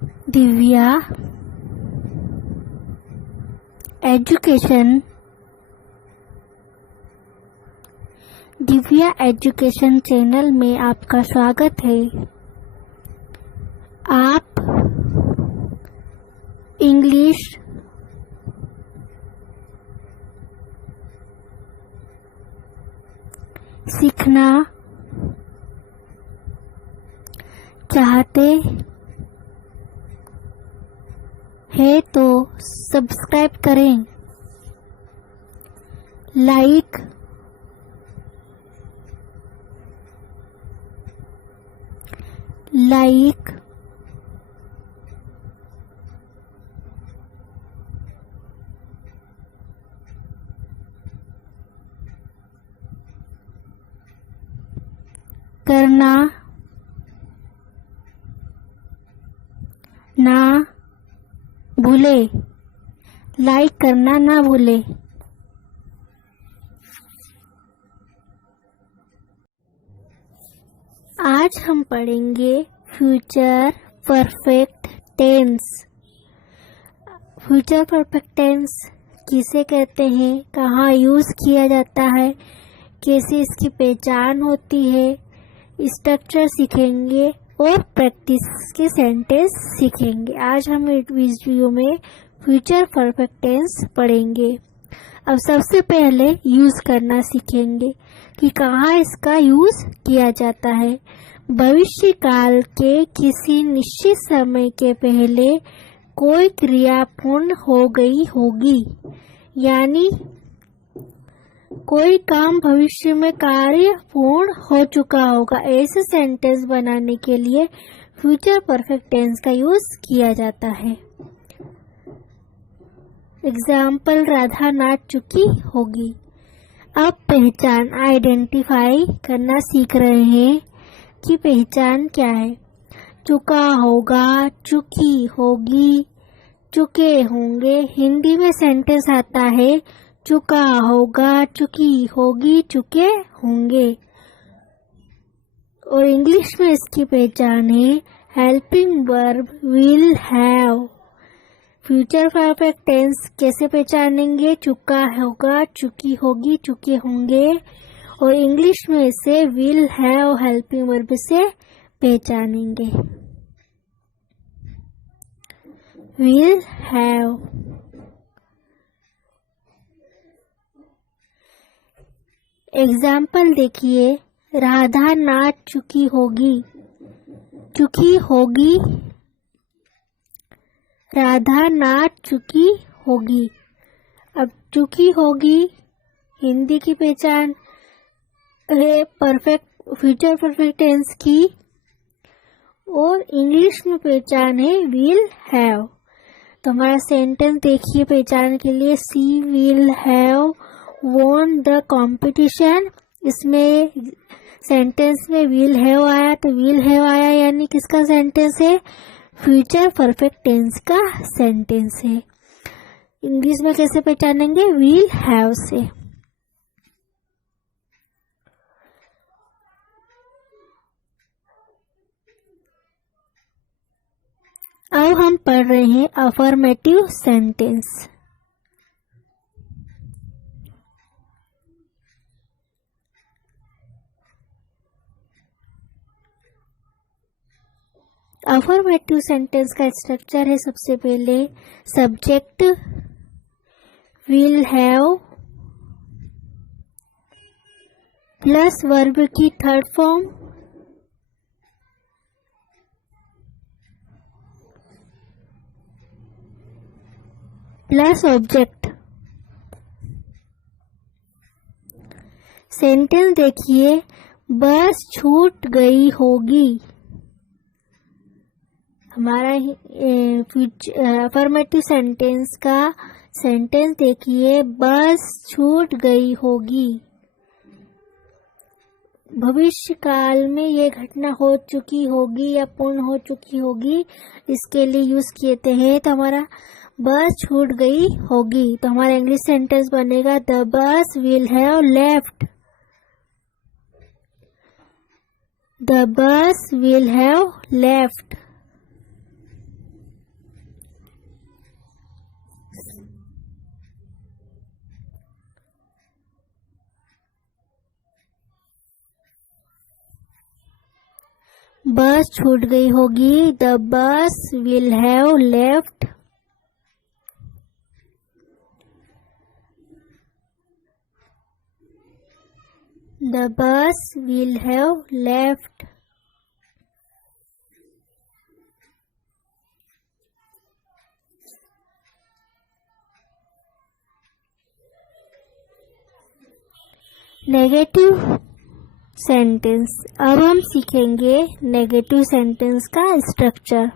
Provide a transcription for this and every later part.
Divya education channel में आपका स्वागत है। आप इंग्लिश सीखना चाहते है तो सब्सक्राइब करें, लाइक करना ना भूले, लाइक करना ना भूले। आज हम पढ़ेंगे future perfect tense. Future perfect tense किसे कहते हैं, कहाँ यूज किया जाता है, कैसे इसकी पहचान होती है, स्ट्रक्चर सीखेंगे और प्रैक्टिस के सेंटेंस सीखेंगे। आज हम इस वीडियो में फ्यूचर परफेक्ट टेंस पढ़ेंगे। अब सबसे पहले यूज करना सीखेंगे कि कहाँ इसका यूज किया जाता है। भविष्य काल के किसी निश्चित समय के पहले कोई क्रिया पूर्ण हो गई होगी, यानी कोई काम भविष्य में कार्य पूर्ण हो चुका होगा। ऐसे सेंटेंस बनाने के लिए फ्यूचर परफेक्ट टेंस का यूज किया जाता है। एग्जाम्पल, राधा नाच चुकी होगी। अब पहचान आइडेंटिफाई करना सीख रहे हैं कि पहचान क्या है। चुका होगा, चुकी होगी, चुके होंगे। हिंदी में सेंटेंस आता है चुका होगा, चुकी होगी, चुके होंगे। और इंग्लिश में इसकी पहचान है helping verb will have. Future perfect tense कैसे पहचानेंगे, चुका होगा, चुकी होगी, चुके होंगे। और इंग्लिश में इसे विल हैव हेल्पिंग वर्ब से पहचानेंगे। Will have. एग्जाम्पल देखिए, राधा नाच चुकी होगी। चुकी होगी, राधा नाच चुकी होगी। अब चुकी होगी हिंदी की पहचान है परफेक्ट फ्यूचर परफेक्ट टेंस की, और इंग्लिश में पहचान है विल हैव। तो हमारा सेंटेंस देखिए पहचान के लिए, she will have won the competition। इसमें सेंटेंस में विल हैव आया, तो विल हैव आया यानी किसका सेंटेंस है, फ्यूचर परफेक्ट टेंस का सेंटेंस है। इंग्लिश में कैसे पहचानेंगे, विल हैव से। अब हम पढ़ रहे हैं अफर्मेटिव सेंटेंस। अफर्मेटिव सेंटेंस का स्ट्रक्चर है, सबसे पहले subject will have plus verb की third form plus object. Sentence देखिए, बस छूट गई होगी। हमारा अफर्मेटिव सेंटेंस का सेंटेंस देखिए, बस छूट गई होगी। भविष्य काल में ये घटना हो चुकी होगी या पूर्ण हो चुकी होगी, इसके लिए यूज किए हैं। तो हमारा बस छूट गई होगी, तो हमारा इंग्लिश सेंटेंस बनेगा the bus will have left. The bus will have left. Bus छूट गई होगी। The bus will have left. The bus will have left. Negative sentence. अब हम सीखेंगे नेगेटिव सेंटेंस का स्ट्रक्चर।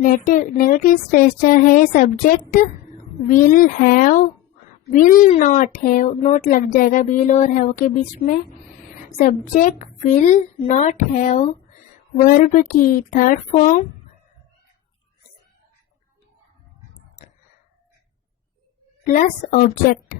नेगेटिव स्ट्रक्चर है subject will have, will not have, not लग जाएगा विल और हैव के बीच में। Subject will not have, verb की third form plus object.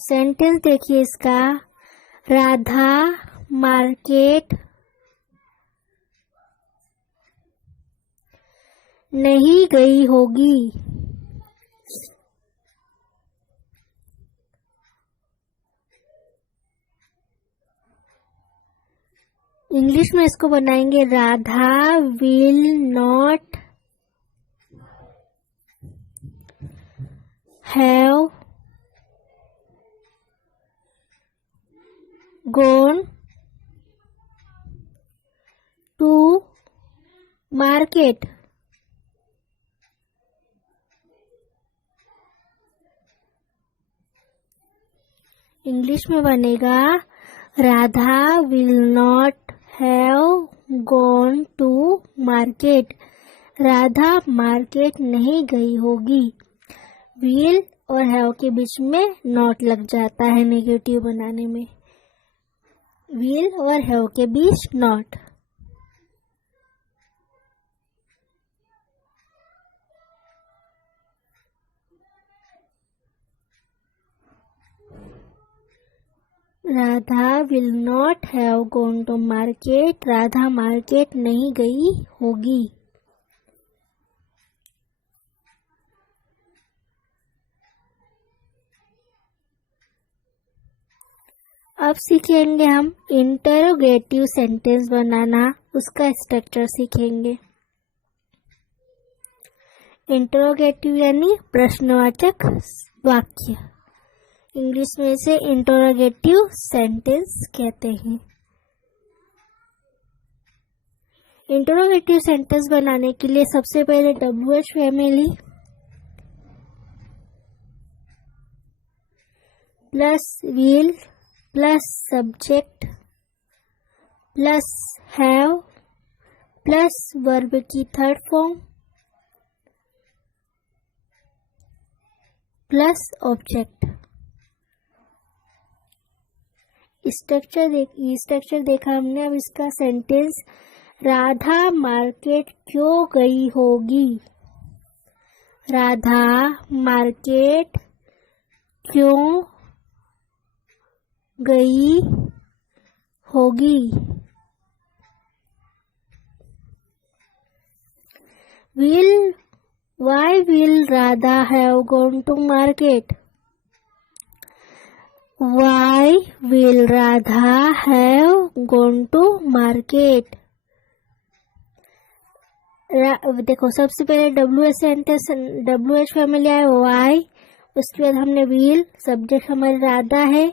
Sentence देखिए इसका, राधा मार्केट नहीं गई होगी। इंग्लिश में इसको बनाएंगे Radha will not have gone to market। English में बनेगा Radha will not have gone to market. Radha market नहीं गई होगी। विल और हैव के बीच में नॉट लग जाता है नेगेटिव बनाने में। विल और हैव के बीच not. Radha will not have gone to market. Radha market नहीं गई होगी। अब सीखेंगे हम इंटरोगेटिव सेंटेंस बनाना, उसका स्ट्रक्चर सीखेंगे। इंटरोगेटिव यानी प्रश्नवाचक वाक्य। इंग्लिश में इसे इंटरोगेटिव सेंटेंस कहते हैं। इंटरोगेटिव सेंटेंस बनाने के लिए सबसे पहले WH family plus will plus subject plus have plus verb की third form plus object. Structure देखा हमने। अब इसका सेंटेंस, राधा मार्केट क्यों गई होगी। राधा मार्केट क्यों गई होगी। Why will Radha have gone to market? Why will Radha have gone to market? देखो सबसे पहले WH फैमिली आए why, उसके बाद हमने will, सब्जेक्ट हमारी राधा है,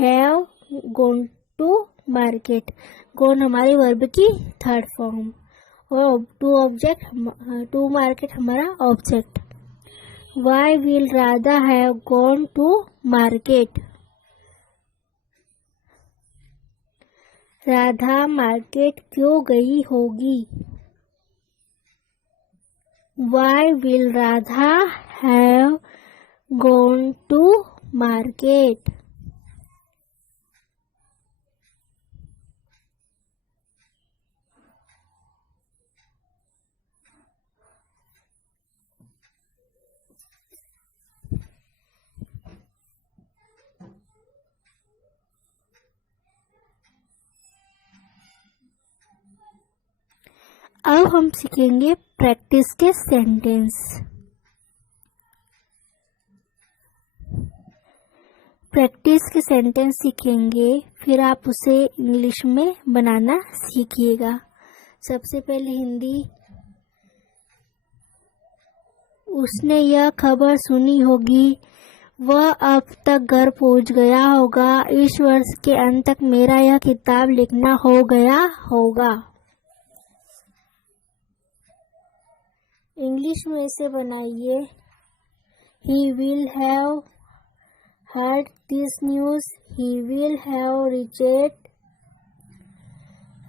have gone to market, gone हमारी वर्ब की थर्ड फॉर्म और टू मार्केट हमारा object. Why will Radha have gone to market? Radha market क्यों गई होगी। Why will Radha have gone to market? अब हम सीखेंगे प्रैक्टिस के सेंटेंस। प्रैक्टिस के सेंटेंस सीखेंगे, फिर आप उसे इंग्लिश में बनाना सीखिएगा। सबसे पहले हिंदी। उसने यह खबर सुनी होगी, वह अब तक घर पहुंच गया होगा। इस वर्ष के अंत तक मेरा यह किताब लिखना हो गया होगा। इंग्लिश में इसे बनाइए। He will have heard this news. He will have reached it.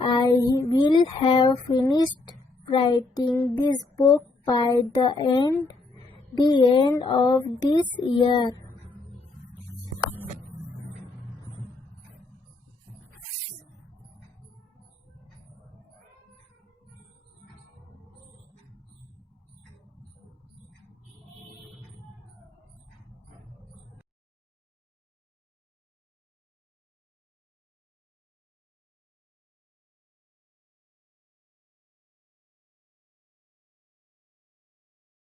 I will have finished writing this book by the end of this year.